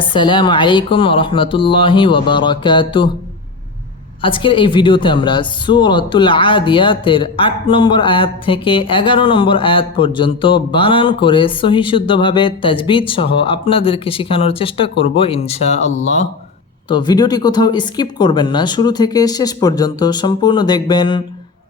আসসালামু আলাইকুম রহমতুল্লাহি ওবরাকাতুহ আজকের এই ভিডিওতে আমরা সুরতুল আদিয়াতের আট নম্বর আয়াত থেকে এগারো নম্বর আয়াত পর্যন্ত বানান করে সহিশুদ্ধভাবে তাজবিদ সহ আপনাদেরকে শেখানোর চেষ্টা করব ইনশা আল্লাহ তো ভিডিওটি কোথাও স্কিপ করবেন না, শুরু থেকে শেষ পর্যন্ত সম্পূর্ণ দেখবেন।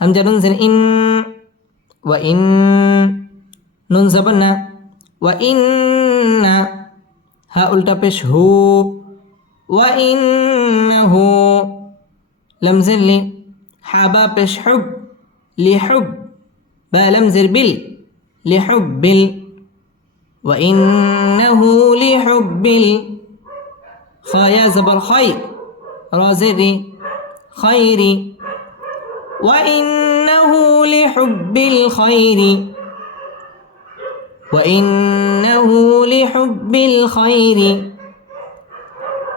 همزة ننزل إن وإن نون زبرنا وإن ها ألتا بش هو. وإنه لمزل لي حابا بش حب لحب با لمزر بال لحب بال وإنه لحب ال خايا زبر خي رازري خيري. وإنه لحب الخير. وإنه لحب الخير.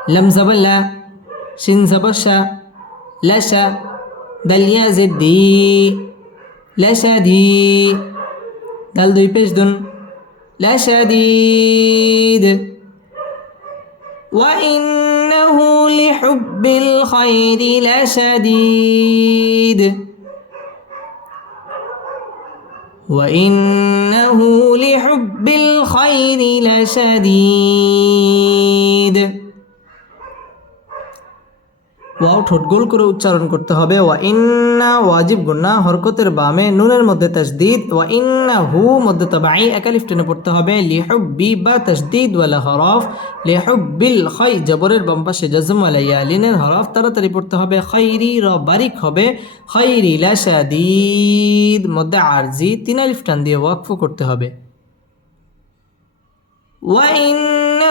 لم زبلا شن زبشا لشا دل يا زدي لشدي دل دوي بجدن لشديد وإنه لحب الخير لشديد وإنه لحب الخير لشديد ওয়াও, ঠোঁট গোল করে উচ্চারণ করতে হবে। ওয়া ইন্না ওয়াজিব গুন্না, হরকতের বামে নুনের মধ্যে তাসদিদ ওয়া ইন্না হু মধ্যে তাবাই একালিফ টেনে পড়তে হবে। লিহুব্বি বা তাসদিদ ওয়ালা হরফ। লিহুব্বিল খই, জবরের বাম পাশে জজম ওয়ালা ইয়ালিনের হরফ তাড়াতাড়ি পড়তে হবে। খৈরি র বারিক হবে। খৈরি লা শাদিদ, মধ্যে আরজি তিন আলিফ টান দিয়ে ওয়াকফ করতে হবে।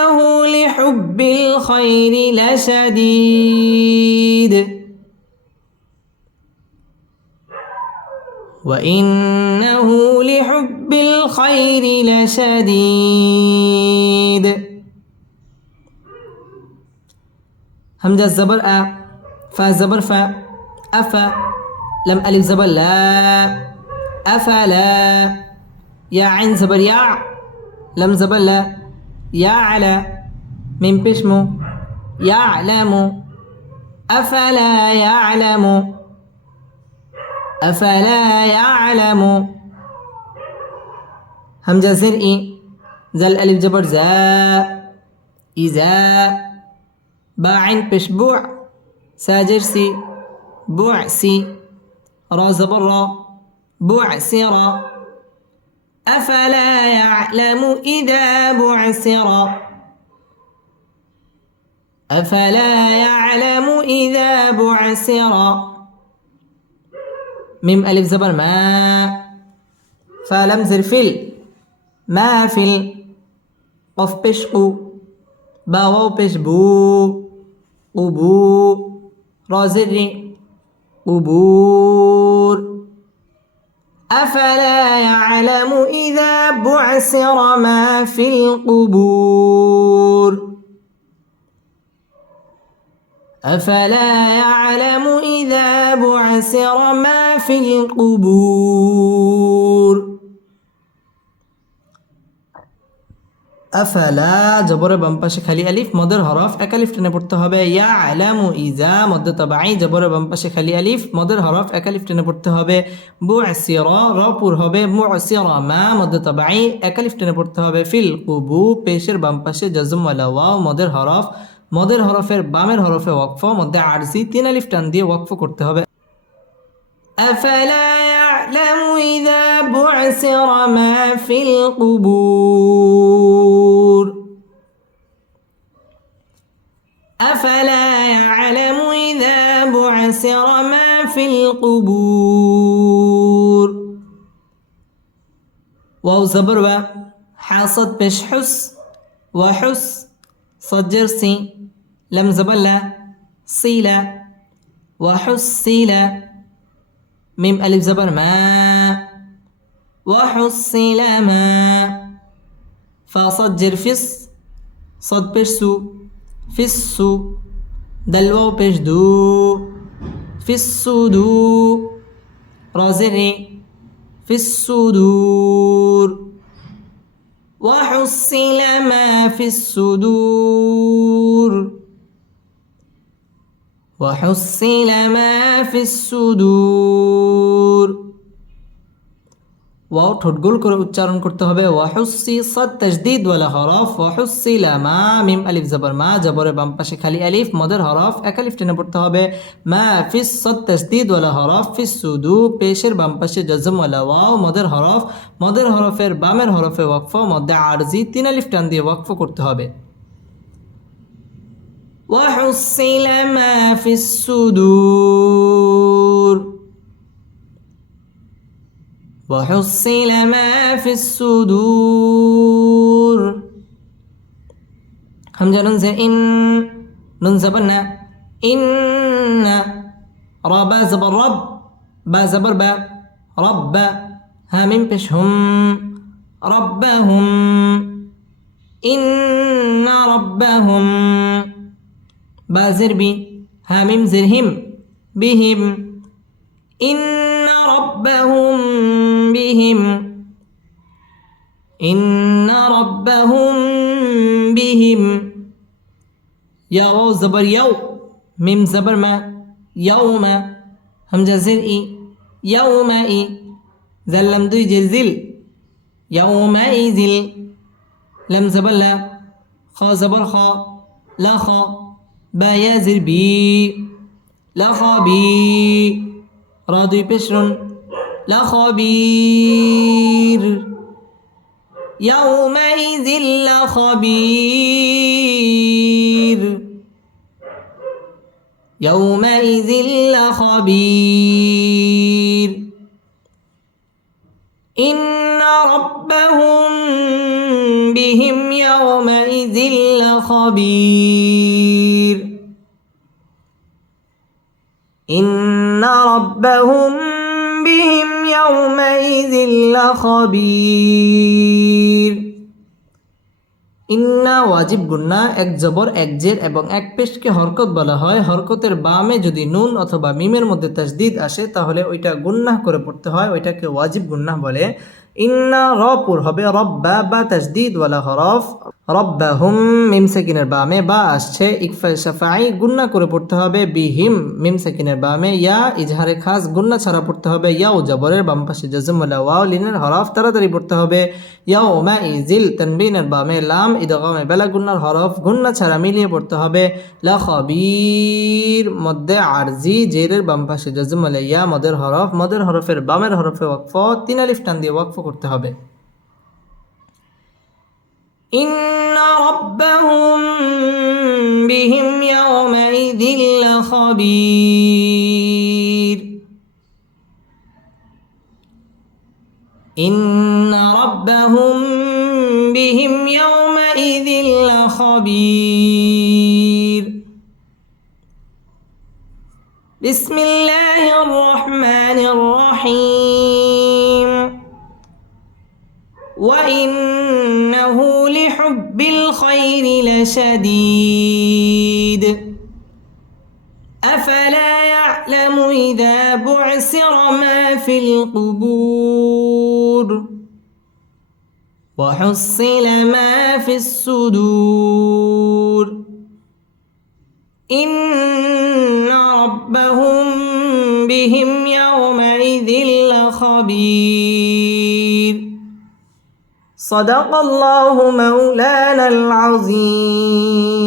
وإنه لحب الخير لشديد. وإنه لحب الخير لشديد. همزة الزبر أ فا زبر فا أفا لم ألف زبر لا أفلا يا عين زبر يا لم زبر لا. يعلى من بشمو يعلم. أفلا يعلم؟ أفلا يعلم؟ همزة زرئي زل ألف جبر زا إذا باعن بشبوع ساجرسي بوعسي را زبر را بوعسرا أفلا يعلم إذا بعثر؟ أفلا يعلم إذا بعثر؟ ميم ألف زبر ما. فلم زر فل ما فل قف بشقو. باو بشبو. قبو رازري قبور. أفلا يعلم إذا بعثر ما في القبور؟ أفلا يعلم إذا بعثر ما في القبور؟ আফালা, জবরের বাম পাশে খালি আলিফ, মদের হরফ এক আলিফ টেনে পড়তে হবে। ইয়া আলামু ইজা মদ্য তবাই জবরের বাম পাশে খালি আলিফ, মদের হরফ এক আলিফ টেনে পড়তে হবে। বু আসির রপুর হবে। মু আসির মা মদ্য তবাই এক আলিফ টেনে পড়তে হবে। ফিল কুবু, পেশের বাম পাশে জজমওয়ালা ওয়াও, মদের হরফ। মদের হরফের বামের হরফে ওয়াকফ, মধ্যে আরজি, তিন আলিফ টান দিয়ে ওয়াকফ করতে হবে। আফালা يعلم إذا بعثر ما في القبور. أفلا يعلم إذا بعثر ما في القبور. واو زبر و حاصد بش حس وحس. صجر سي لم زبلا صيلا وحصيلا ميم ألف زبر ما. وحصل ما. فصجر فص صد بشسو فسو. دلو بشدو فالصدور رازري. في الصدور وحصل ما. في الصدور وحصل ما في الصدور ওয়াও ঠোঁট গোল করে উচ্চারণ করতে হবে ওয়াহুসি সদ তাজদিদ ওয়ালা হরফ ওয়াহুসি লামা মিম আলিফ জবর মা জবরের বাম পাশে খালি আলিফ মদের হরফ এক আলিফ টেনে পড়তে হবে মা ফিস সদ তাজদিদ ওয়ালা হরফ ফিস সুদু পেশের বাম পাশে জজম ওয়ালা ওয়াও মদের হরফ মদের হরফের বামের হরফে ওয়াকফ মধ্যে আরজি তিন আলিফ টান দিয়ে ওয়াকফ করতে হবে وحصل ما في الصدور. وحصل ما في الصدور. همزة ننزة إن ننزة بنا. إن ربا زبر رب با زبر با رب. هامين بش هم ربهم. إن ربهم. بازر بي هاميم زرهم بهم. إن ربهم بهم. إن ربهم بهم. يا زبر يو ميم زبر ما يوم همزة زرئي يومئي زلم دوي جزل يومئذ لم زبر لا خا زبر خا لا خا. با يازر بي. بي رادوي بشرن لخبير يومئذ لخبير يومئذ لخبير إن ربهم بهم يومئذ لخبير ربهم بهم يومئذ لخبير ইন্না ওয়াজিব গুন্না এক জবর এক জের এবং এক পেশকে হরকত বলা হয় হরকতের বামে যদি নুন অথবা মিমের মধ্যে তাজদিদ আসে তাহলে ওইটা গুন্নাহ করে পড়তে হয় ওইটাকে ওয়াজিব গুন্নাহ বলে ইন্না রপুর হবে রব্বা বা তাজদিদ ওয়ালা হরফ। রব্বা হুম মিম সেকিনের বামে বা আসছে। ইকফা সাফাই গুন্না করে পড়তে হবে। বিহিম মিম সেকিনের বামে। ইয়া, ইজহারে খাস, গুন্না ছাড়া পড়তে হবে। ইয়াও জবরের বাম পাশে জজমুল্লা ওয়াও, লিনের হরফ, তাড়াতাড়ি পড়তে হবে। ইয়াও মা ইজিল তনবিনের বামে লাম ইদগামে বেলা গুন্নার হরফ গুন্না ছাড়া মিলিয়ে পড়তে হবে লা খবির মধ্যে আরজি জেরের বাম পাশে জজমুল্লা ইয়া মদের হরফ মদের হরফের বামের হরফে ওয়াকফ তিন আলিফ টান দিয়ে ওয়াকফ করতে হবে إن ربهم بهم يومئذ لخبير إن ربهم بهم يومئذ لخبير. بسم الله الرحمن الرحيم. وإنه لحب الخير لشديد. أفلا يعلم إذا بعثر ما في القبور؟ وحصل ما في الصدور. إن ربهم بهم يومئذ لخبير. صدق الله مولانا العظيم.